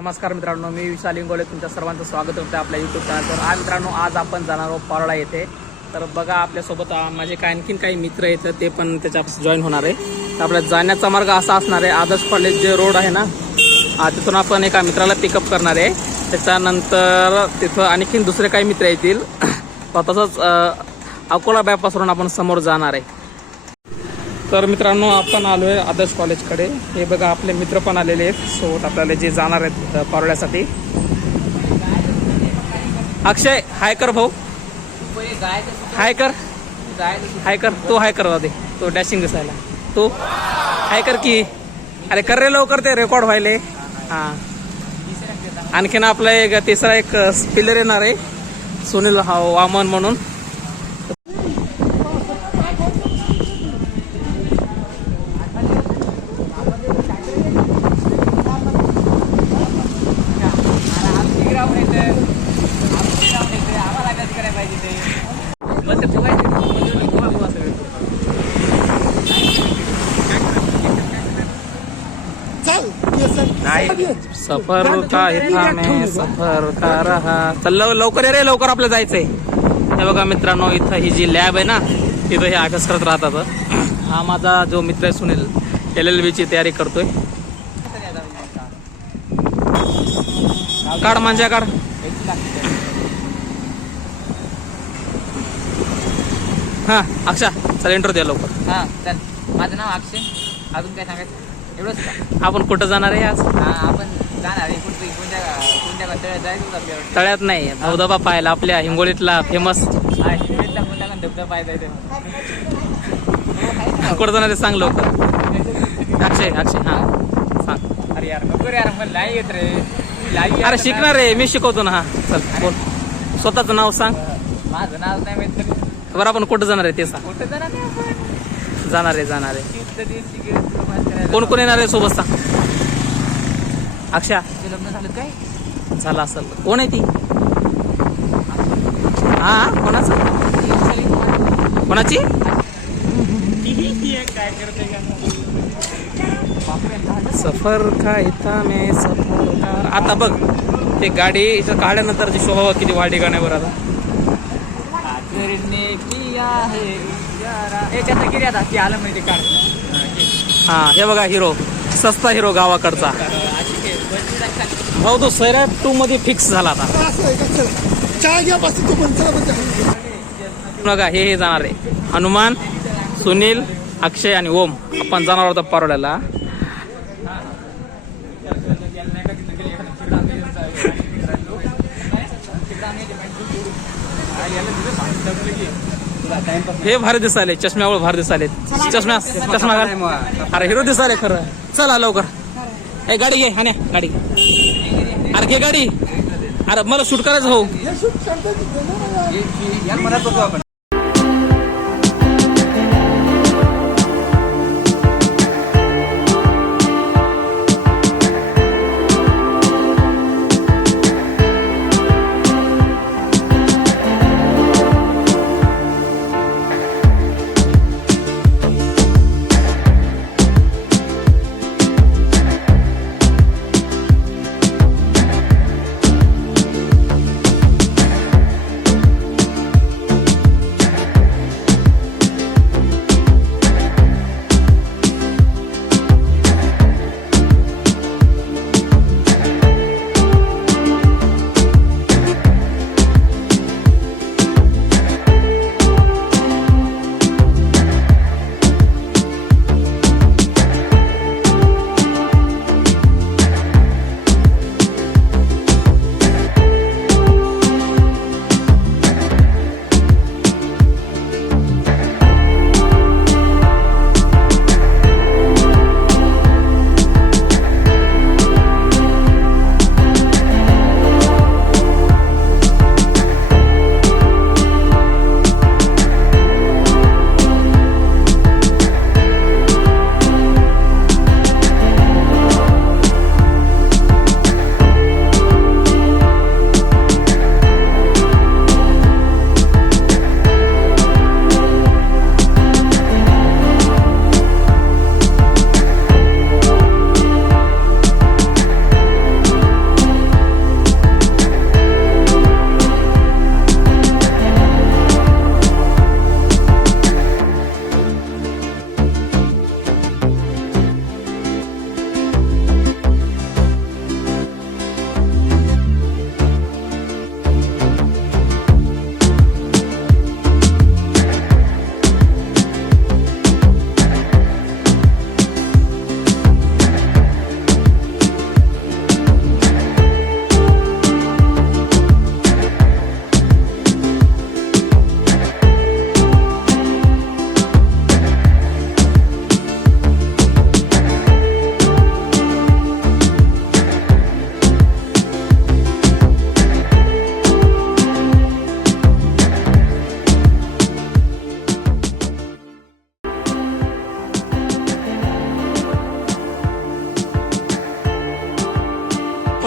नमस्कार मित्रांनो मी विशाल इंगोले तुमच्या सर्वांचं स्वागत करतो आपल्या यूट्यूब चॅनलवर आज मित्रांनो आज आपण जाणार आहोत पारोळा येथे. तर बघा आपल्यासोबत माझे काय आणखीन काही मित्र येतं ते पण त्याच्यापासून जॉईन होणार आहे. तर आपला जाण्याचा मार्ग असा असणार आहे आदर्श कॉलेज जे रोड आहे ना तिथून आपण एका मित्राला पिकअप करणार आहे. त्याच्यानंतर तिथं आणखीन दुसरे काही मित्र येतील. तसंच अकोला बायपासवरून आपण समोर जाणार आहे. तर मित्रांनो आपण आलो आहे आदर्श कॉलेजकडे. हे बघा आपले मित्र पण आलेले आहेत. सोबत आपल्याला जे जाणार आहेत अ, पारोळ्यासाठी अक्षय हाय कर भाऊ. हाय कर. हाय कर. तो हाय कर दे तो डॅशिंग दिसायला. तो हाय कर की. अरे कर रे लवकर ते रेकॉर्ड व्हायले. हां. आणखीन आपला एक तिसरा एक स्पिलर येणार आहे. सुनील हा वामन म्हणून. सफर का इथं में सफर का रहा. चल लव- लवकर ये रे लवकर आपल्याला जायचंय. हे बघा मित्रांनो इथं ही जी लॅब आहे ना तिथं हे अभ्यास करत राहतात. हा माझा जो मित्र आहे सुनील एल एल बीची तयारी करतोय. काढ मांजा काढ. हा अक्षा चल इंटर द्या लवकर. हा चल. माझं नाव अक्षय. अजून काय सांगायचं? एवढंच का? आपण कुठं जाणार आहे आज? हा आपण जाणार आहे कुठे कोणत्या कोणत्या तळ्यात जायचं आपल्याला तळ्यात नाही धबधबा पाहायला आपल्या हिंगोलीतला फेमस हा शिमेटला कोणत्या कोण धबधबा पाहायचा इथे कुठं जाणार आहे सांग लवकर. अक्षय अक्षय हा. सांग. अरे यार नको रे यार मला नाही येत रे. अरे शिकणार आहे मी शिकवतो ना हा. चल बोल. स्वतःचं नाव सांग. माझं नाव नाही माहीत तरी. बरं आपण कुठं जाणार आहे ते सांग. कुठं जाणार जाणार आहे जाणार आहे. कोण कोण येणार आहे सोबत सांग. अक्षा. लग्न झालं काय? झाला असेल. कोण आहे ती? हा कोणाचं? कोणाची? सफर का इथं मे सफर का? आता बघ ते गाडी इथं काढल्यानंतर जी शोभा किती वाढली गाण्यावर आता. है गिरी आता? ती आलं माहिती काढ हा हे बघा हिरो. सस्ता हिरो गावाकडचा अशी काय बसली जात खाली. भाऊ तो सैराट टू मध्ये फिक्स झाला आता. चहा घ्या बस तू पण चला बघा हे हे जाणार आहे. हनुमान सुनील अक्षय आणि ओम. आपण जाणार होतो पारोड्याला हे भारी दिसाले चष्म्यावर भारी दिसाले चष्म्या चष्मा अरे हिरो दिसाले खरं. चला लवकर. ए गाडी घे आणि गाडी घे. अरे घे गाडी. अरे मला शूट करायचं हो.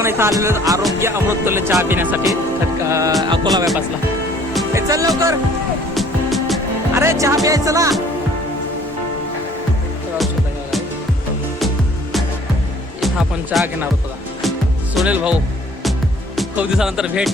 आपण इथं आलेलं आरोग्य अमृततुल्य चहा पिण्यासाठी अकोला बायपासला हे चल लवकर. अरे चहा प्यायचं ना इथं आपण चहा घेणार होतो. का? सुनील भाऊ खूप दिवसानंतर भेट.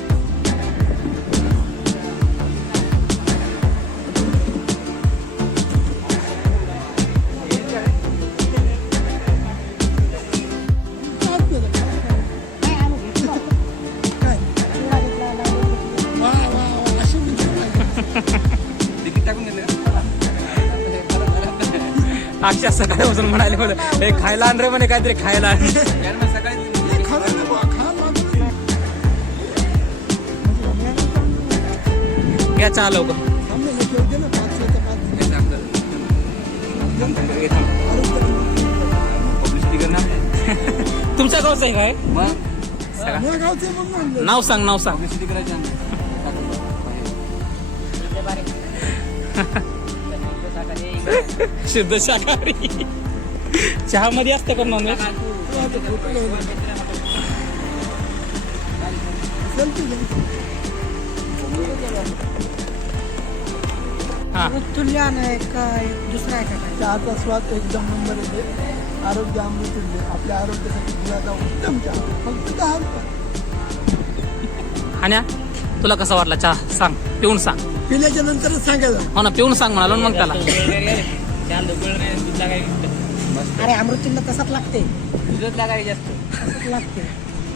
सकाळपासून म्हणाले मला हे खायला आण रे म्हणे काहीतरी खायला आण सकाळी. घ्या चहा लवकर. तुमच्या गावचं आहे काय. नाव सांग नाव सांग. शुद्ध शाकाहारी. चहा मध्ये असतं का नॉनव्हेज. हा. दुसरा आहे का चहाचा स्वाद एकदम नंबर येते. आरोग्य अमृतुल्य आपल्या आरोग्यासाठी गुळाचा उत्तम चहा. फक्त दहा रुपये. हान्या तुला कसा वाटला चहा? सांग पिऊन सांग. पिल्याच्या नंतरच सांगायचं. हो ना पिऊन सांग म्हणालो ना मग त्याला. चार लोकं नाही, दूध लागायचं. अरे अमृतुल्य तसाच लागते. दूधच लागायचं जास्त. तसंच लागते.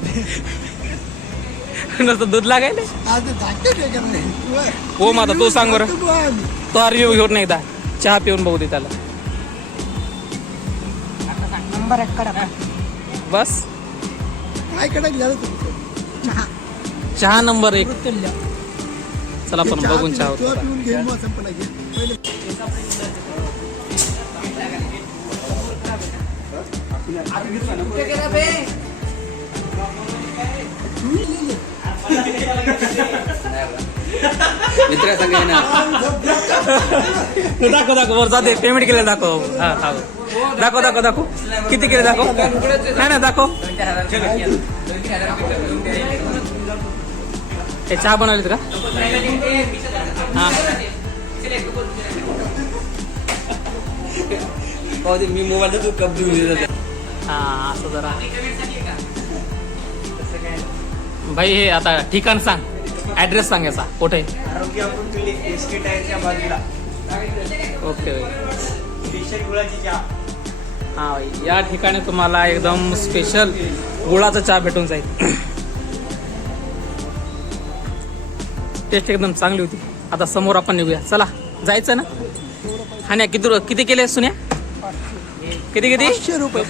नुसतं दूध लागायला? आज धाकटे हो माता तू सांग बरं. तो रिव्ह्यू घेऊन एकदा. चहा पिऊन बघू दे त्याला. नंबर एक बस. काय झालं तुमचं चहा. चहा नंबर एक. चला आपण चहा बघून चहा पिऊन- होतो. घेऊन मग संपला घे पहिले मित्र संग दाखव दाखव वर जाते. पेमेंट केलं दाखव. हा हा. दाखव दाखव दाखव. किती केलं दाखव? नाही ना दाखव. हे चहा बनवलीत का? हा. मी मोबाईल कप देऊन देत हा असं जरा. भाई हे आता ठिकाण सांग. ऍड्रेस सांग याचा. कुठे? ओके हा भाई. या ठिकाणी तुम्हाला एकदम स्पेशल गुळाचा चहा भेटून जाईल. टेस्ट एकदम चांगली होती. आता समोर आपण निघूया. चला जायचं ना? हाण्या किती किती केले सुन्या? किती किती? पाचशे रुपये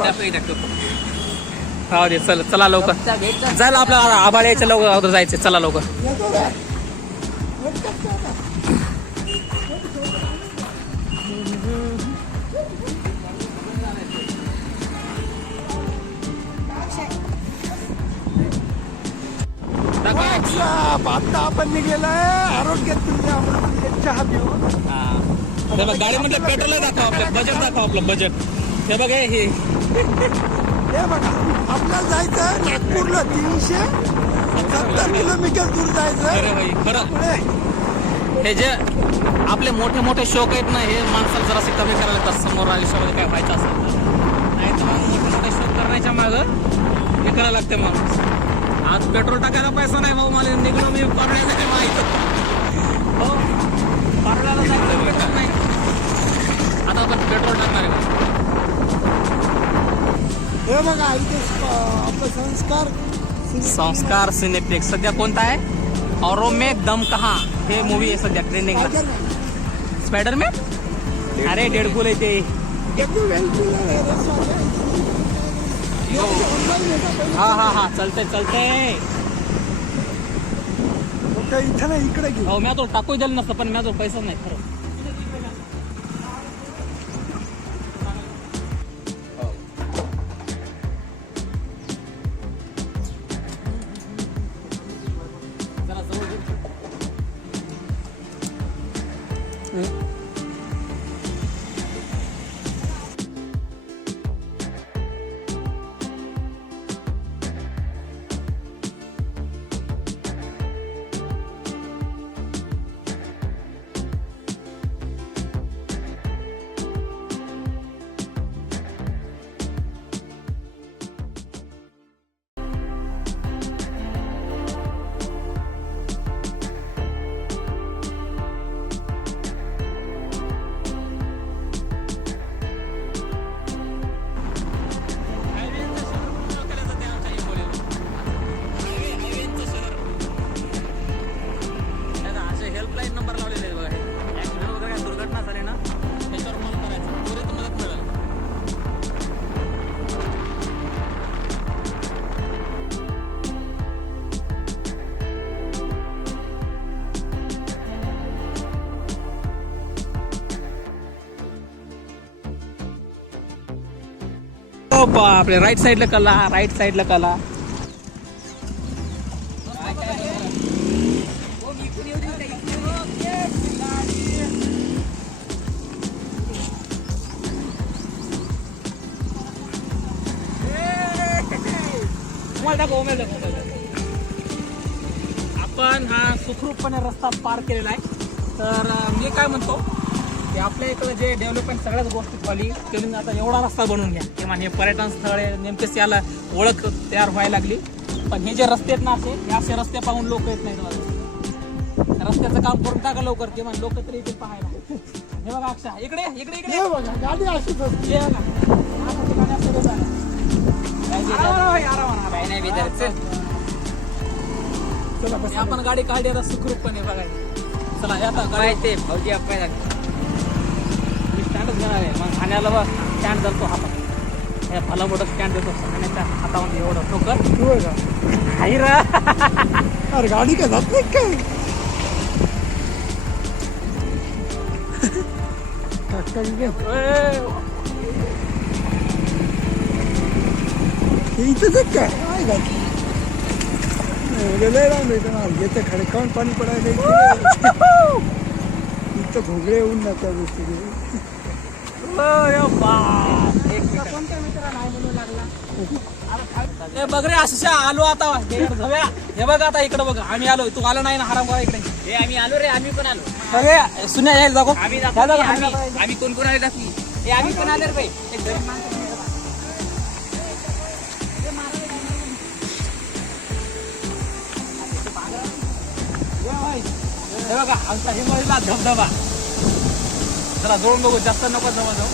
हा दे चल चला लवकर. जायला आपल्याला आबाळ यायचं लवकर अगोदर जायचं चला लवकर. आता आपण निघेलाय आरोग्य हे. बघ गाडीमध्ये पेट्रोल दाखव आपलं बजेट दाखव आपलं बजेट. हे बघ हे हे. बघा आपल्याला जायचं नागपूरला तीनशे सत्तर किलोमीटर दूर जायचं अरे भाई खरं. पुढे. हे जे आपले मोठे मोठे शौक आहेत ना हे माणसाला जरासे कमी करायला लागतात. समोर आयुष्यामध्ये काय व्हायचं असेल नाही तर मग मोठे मोठे शौक करण्याच्या मागं हे करायला लागते माणूस आज पेट्रोल टाकायला पैसा नाही भाऊ मला निघलो मी पडण्यासाठी माहीत. हो पडल्याला जायचं पेट्रोल नाही. आता आपण पेट्रोल टाकणार आहे का? हे बघा इथे स- आपलं संस्कार संस्कार सिनेप्लेक्स. सध्या कोणता आहे? औरो में दम कहा. हे मूवी आहे सध्या ट्रेंडिंगला स्पायडरमॅन. स्पायडरमॅन अरे डेडपूल आहे ते. हे? हा हा. चलतंय चलतंय. इथं नाही इकडे घेऊ हो मी तो टाकू दिलं नसतं पण मी पैसा नाही खरं. ओ बापरे राईट साईडला कला राईट साईडला कला. आपण हा सुखरूपपणे रस्ता पार केलेला आहे. तर मी काय म्हणतो? आपल्या इकडे जे डेव्हलपमेंट सगळ्याच गोष्टी खाली केली आता एवढा रस्ता बनवून घ्या. किंवा हे पर्यटन स्थळ आहे नेमकेच याला ओळख तयार व्हायला लागली. पण हे जे रस्ते आहेत ना असे हे असे रस्ते पाहून लोक येत नाहीत. रस्त्याचं काम करून टाका लवकर किंवा लोक तरी येतील पाहायला. हे बघा अक्षा इकडे इकडे इकडे. हे बघा गाडी बसा. आपण गाडी काढली आता सुखरूपपणे बघायला चला हे आता गाडी ते भाऊजी आपण आहे मग ठाण्याला बघ स्टँड जातो हातात हे भला मोठं स्टँड देतो ठाण्याच्या हातामध्ये एवढं का? हाई रा. अरे गाडी काय जात नाही काय? टाका इकडे. इथंच आहे काय? काय गाडी एवढं लय लांब आहे ना येते खडे काऊन पाणी पडायला इथे? घोगळे येऊन जातात गोष्टी कोणत्या मित्राला नाही म्हणू लागला ए बघ रे अशा आलो आता. हे धव्या हे बघ आता इकडे बघ. आम्ही आलो तू आला नाही ना हराम करा इकडे. हे आम्ही आलो रे आम्ही पण आलो. अरे सुन्या यायला जागो आम्ही या दाखवली, जागो, आम्ही आम्ही आम्ही कोण कोण आले हे आम्ही पण आले रे. हे बघा आमचा हिमालयला धबधबा. जरा जोडून बघू. जास्त नको जवळ जाऊ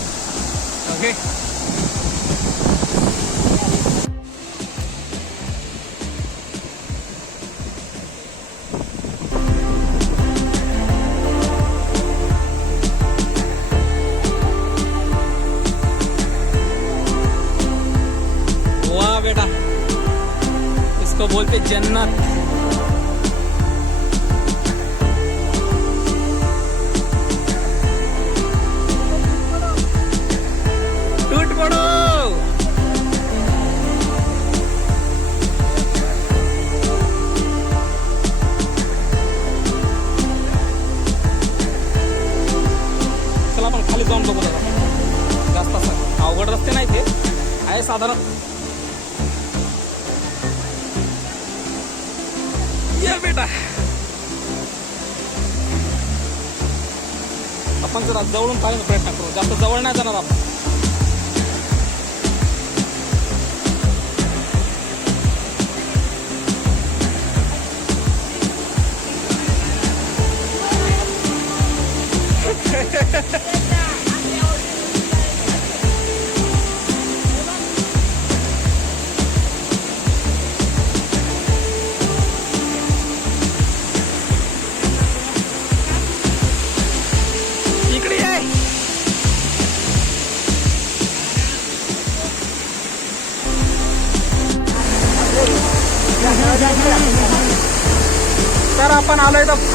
ओके वा बेटा इसको बोलते जन्नत.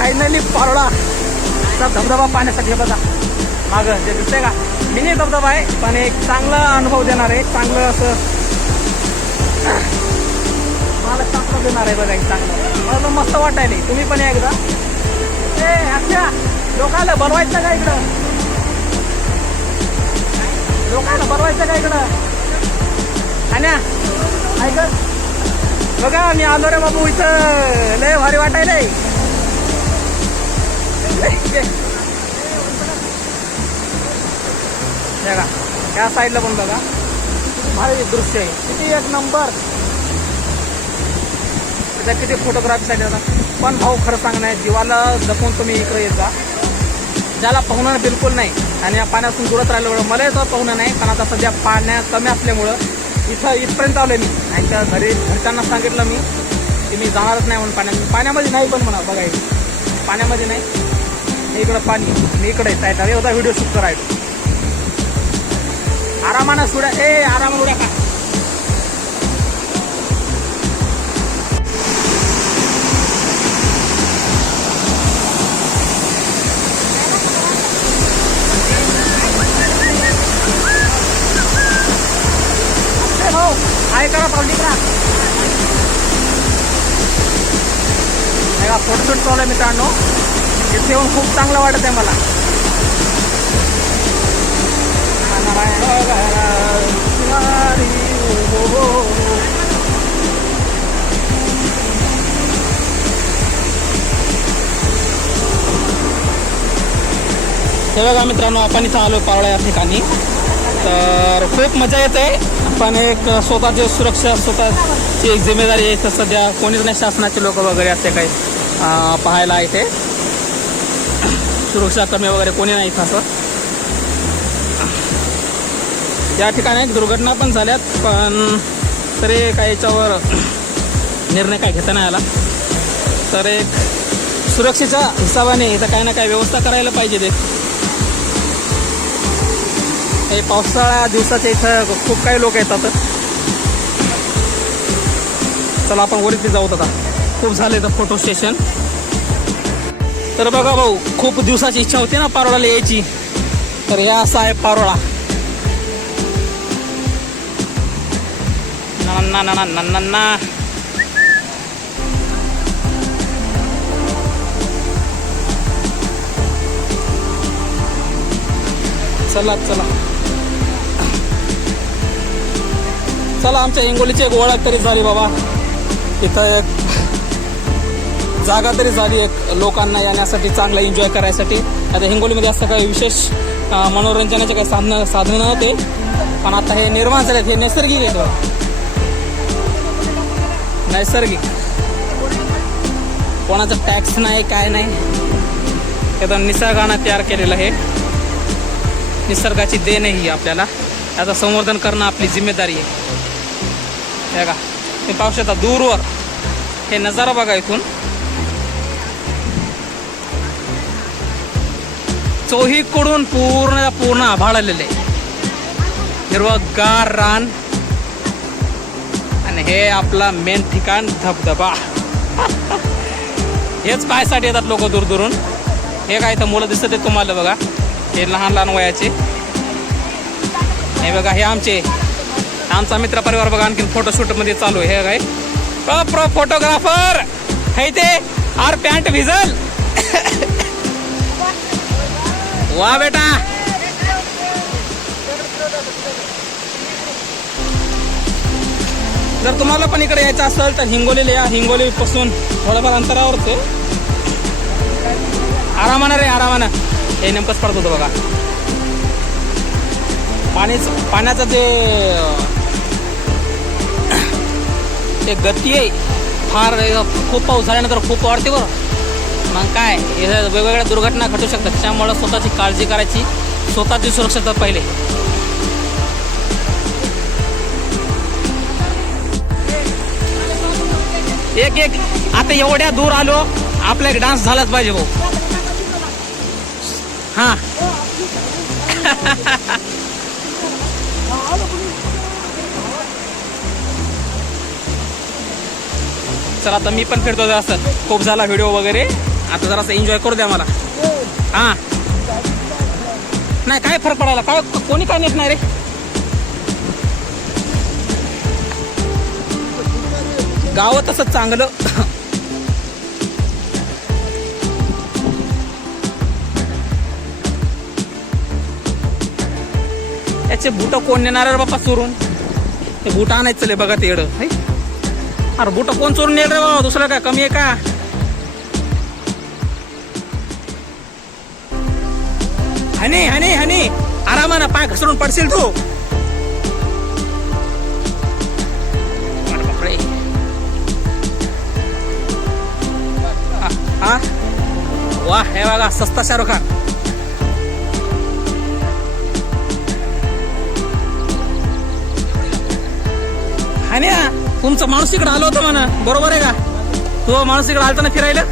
फायनली पारोळा. चा धबधबा पाहण्यासाठी बघा. माग जे दिसतंय का? मिनी धबधबा आहे पण एक चांगला अनुभव देणार आहे. चांगलं असं मला चांगलं देणार आहे बघा एक चांगलं. मला तर मस्त वाटायला तुम्ही पण या एकदा. ए अच्छा लोकांना बनवायचं का इकडं? लोकांना बनवायचं का इकडं? अन्या ऐक. बघा मी आलो रे बाबू इथं लय भारी वाटायलंय. बघा या साईडला पण बघा. भारी दृश्य आहे. किती एक नंबर त्याच्या किती फोटोग्राफीसाठी होता पण भाऊ खरं सांगणं जीवाला जपून तुम्ही इकडे येता जा. ज्याला पोहणं बिलकुल नाही आणि या पाण्यातून दूरत राहिल्यामुळं मला येतं पोहणं नाही पण आता सध्या पाण्या कमी असल्यामुळं इथं इथपर्यंत आलो मी. आणि त्या घरी घरच्यांना सांगितलं मी की मी जाणारच नाही म्हणून पाण्यात पाण्यामध्ये नाही पण म्हणा बघा पाण्यामध्ये नाही. इकडं पाणी इकडे येत अरे होता व्हिडिओ शूट करायचो आरामानं सुड्या ए आरामानं उड्या का काय करा पब्लिकला फोटोशूट चालू आहे मित्रांनो इथे येऊन खूप चांगलं वाटत आहे मला. हे बघा मित्रांनो आपण इथं आलो पावळा या ठिकाणी. तर खूप मजा येते पण एक स्वतःची सुरक्षा स्वतःची एक जिम्मेदारी आहे तर सध्या कोणीच नाही शासनाचे लोक वगैरे असे काही पाहायला येते सुरक्षा कर्मी वगैरे कोणी नाही इथं असं या ठिकाणी दुर्घटना पण झाल्यात पण तरी काय याच्यावर निर्णय काय घेता नाही आला. तर एक सुरक्षेच्या हिसाबाने इथं काही ना काही व्यवस्था करायला पाहिजे ते. हे पावसाळ्या दिवसाच्या इथं खूप काही लोक येतात. चला आपण वरती जाऊ आता. खूप झाले तर फोटो स्टेशन तर बघा भाऊ खूप दिवसाची इच्छा होती ना पारोळाला यायची. तर या असा आहे पारोळा ना ना ना ना ना. चला चला. चला आमच्या हिंगोलीची एक ओळख तरी झाली बाबा. इथं एक जागा तरी झाली आहे लोकांना येण्यासाठी चांगलं एन्जॉय करायसाठी. आता हिंगोलीमध्ये असं काही विशेष मनोरंजनाचे काही साधनं साधनं नव्हते. पण आता हे निर्माण झालेत हे नैसर्गिक आहेत बघा. नैसर्गिक. कोणाचा टॅक्स नाही काय नाही. हे तर निसर्गानं तयार केलेलं आहे. निसर्गाची देण आहे ही आपल्याला. याचं संवर्धन करणं आपली जिम्मेदारी आहे. हे का तुम्ही पाहू शकता दूरवर. हे नजारा बघा इथून. चोहीकडून पूर्ण पूर्ण आभाळ आलेले. हिरवगार रान. आणि हे आपला मेन ठिकाण धबधबा. हेच पाहायसाठी येतात लोक दूरदूरून हे काय तर मुलं दिसत आहे तुम्हाला बघा. हे लहान लहान वयाचे. हे बघा हे आमचे. आमचा मित्र परिवार बघा आणखीन फोटोशूटमध्ये चालू आहे. हे काय? प्रो प्रो फोटोग्राफर हे ते आर पॅन्ट भिजल. वा बेटा. जर तुम्हाला पण इकडे यायचं असेल तर हिंगोलीला या हिंगोली पासून थोडंफार अंतरावरच ते आरामानं रे आरामानं. हे नेमकंच पडत होतं बघा. पाणीच पाण्याचं जे ते गती आहे फार खूप पाऊस झाल्यानंतर खूप वाढते बरं. मग काय वेगवेगळ्या दुर्घटना घटू शकतात. त्यामुळं स्वतःची काळजी करायची स्वतःची सुरक्षता पहिले. एक एक आता एवढ्या दूर आलो आपला एक डान्स झालाच पाहिजे भाऊ. हा. चला आता मी पण फिरतो जास्त खूप झाला व्हिडिओ वगैरे. आता जरासं एन्जॉय करू द्या मला. हा. नाही काय फरक पडायला? काय कोणी काय नेत नाही रे? गाव तसं चांगलं. याचे बुट कोण नेणार रे बाप्पा चोरून? हे बुट आणायचं बघा ते येडं. अरे बुट कोण चोरून नेल रे बाबा? दुसरं काय कमी आहे का? हनी हने हने. आरामानं पाय घसरून पडशील तू. वा हे बघा सस्ता शाहरुख खान. हाने तुमचा माणूस इकडे आलो होतं म्हणा. बरोबर आहे का? तो माणूस इकडे आलता ना फिरायला?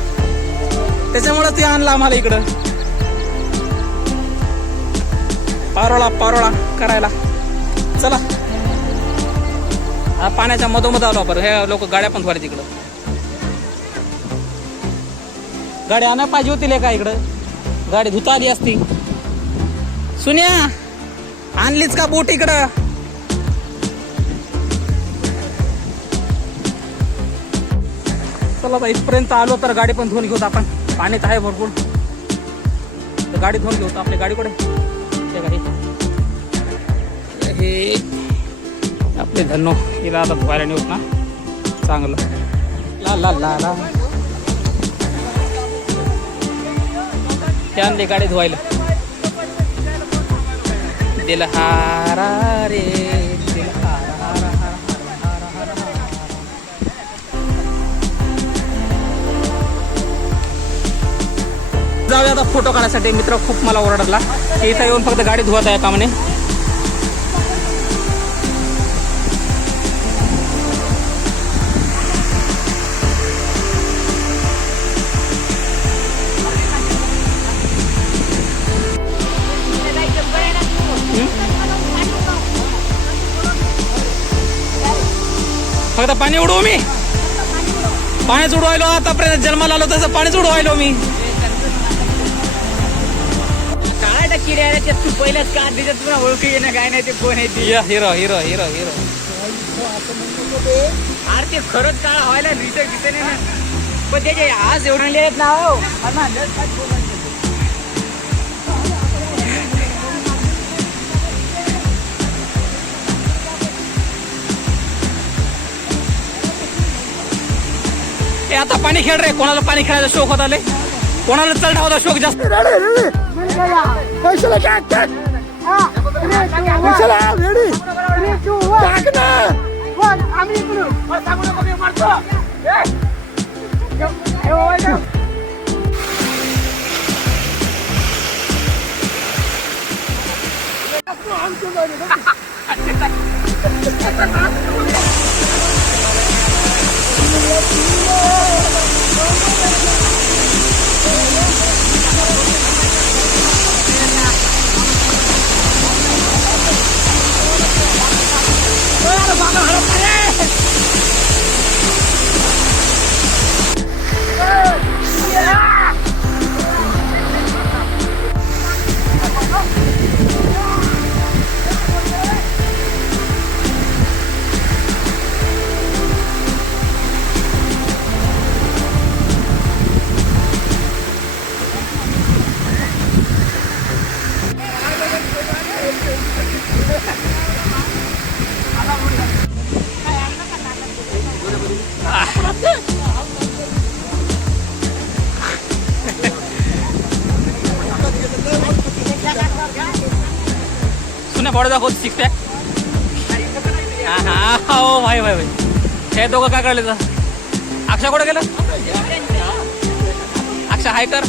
त्याच्यामुळे ते आणला आम्हाला इकडं. पारोळा पारोळा करायला. चला. हा पाण्याच्या मधोमध आलो आपण. हे लोक गाड्या पण धुवाले तिकडं. गाडी आणाय पाहिजे होती का इकडं. गाडी धुता आली असती. सुन्या आणलीच का बोट इकडं? चला इथपर्यंत आलो तर गाडी पण धुवून घेऊत आपण. पाणीच आहे भरपूर. तर गाडी धुवून घेऊ आपली गाडीकडे. हे हे आपले धन्नो हिला आता धुवायला नेऊत ना. चांगलं. ला ला ला ला. त्या गाडी धुवायला. दिल हारा रे. जाऊया आता फोटो काढण्यासाठी मित्र खूप मला ओरडला. की इथं येऊन फक्त गाडी धुवत आहे का म्हणे? फक्त पाणी उडवू मी? पाणीच उडवायलो आतापर्यंत. जन्माला आलो तसं पाणीच उडवायलो मी. टक्की रे तू पहिल्याच का त्याच्यात तुला ओळखी येणं? काय नाही ते कोण आहे ती? Hero hero hero hero. अरे ते खरंच काळ व्हायला रिटर्न दिसत नाही ना पण त्याचे आज एवढं लिहित ना हो आता पाणी खेळ रे. कोणाला पाणी खेळायचा शोक होता लय कोणाला चढावाचा शोक जास्त? पैशाला टाक टाक पैशाला रेडी टाक ना सुन्या हे दोघं काय कळले तर अक्षय कुठे गेलं? अक्षय हाय कर.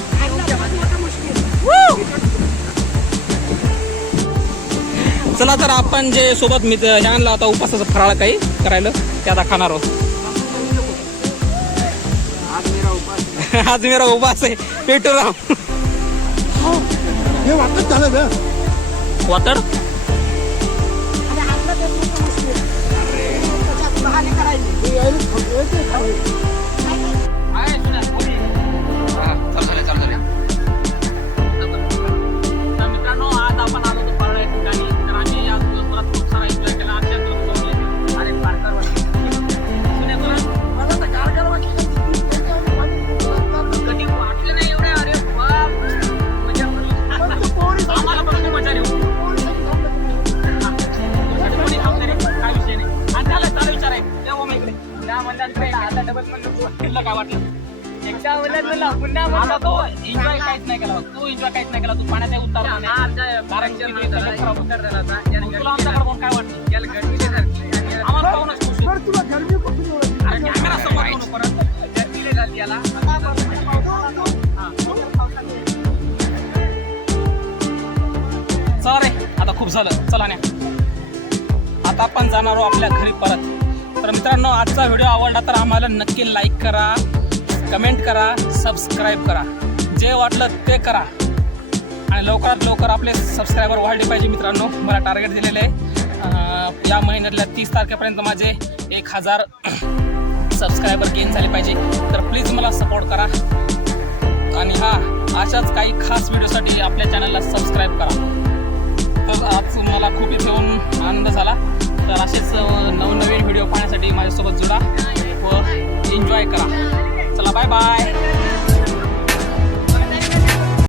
चला तर आपण जे सोबत मी हे आणलं आता उपासाचं फराळ काही करायला ते आता खाणार आहोत. आज मेरा उपास आहे. पेटू राम हे वाटत झालं वातर हे काय वाटलं एकदा म्हणलं पुन्हा म्हणलं तो एन्जॉय काहीच नाही केला तू एन्जॉय काहीच नाही केला तू पाण्यात उतरला कारण तुला आमच्याकडे काय वाटलं आम्हाला पाहूनच तुला कुठून ओळखली? कॅमेरा समोर आता खूप झालं चला ना आता आपण जाणार आहोत आपल्या घरी परत तर मित्रांनो आजचा व्हिडिओ आवडला तर आम्हाला नक्की लाईक करा कमेंट करा सबस्क्राईब करा. जे वाटलं ते करा. आणि लवकरात लवकर आपले सबस्क्रायबर वाढले पाहिजे मित्रांनो. मला टार्गेट दिलेलं आहे. या महिन्यातल्या तीस तारखेपर्यंत माझे एक हजार सबस्क्रायबर गेन झाले पाहिजे. तर प्लीज मला सपोर्ट करा. आणि हा अशाच काही खास व्हिडिओसाठी आपल्या चॅनलला सबस्क्राईब करा. तर आज मला खूप इथे येऊन आनंद झाला. तर असेच नवनवीन व्हिडिओ पाहण्यासाठी माझ्यासोबत जुडा व एन्जॉय करा. चला बाय बाय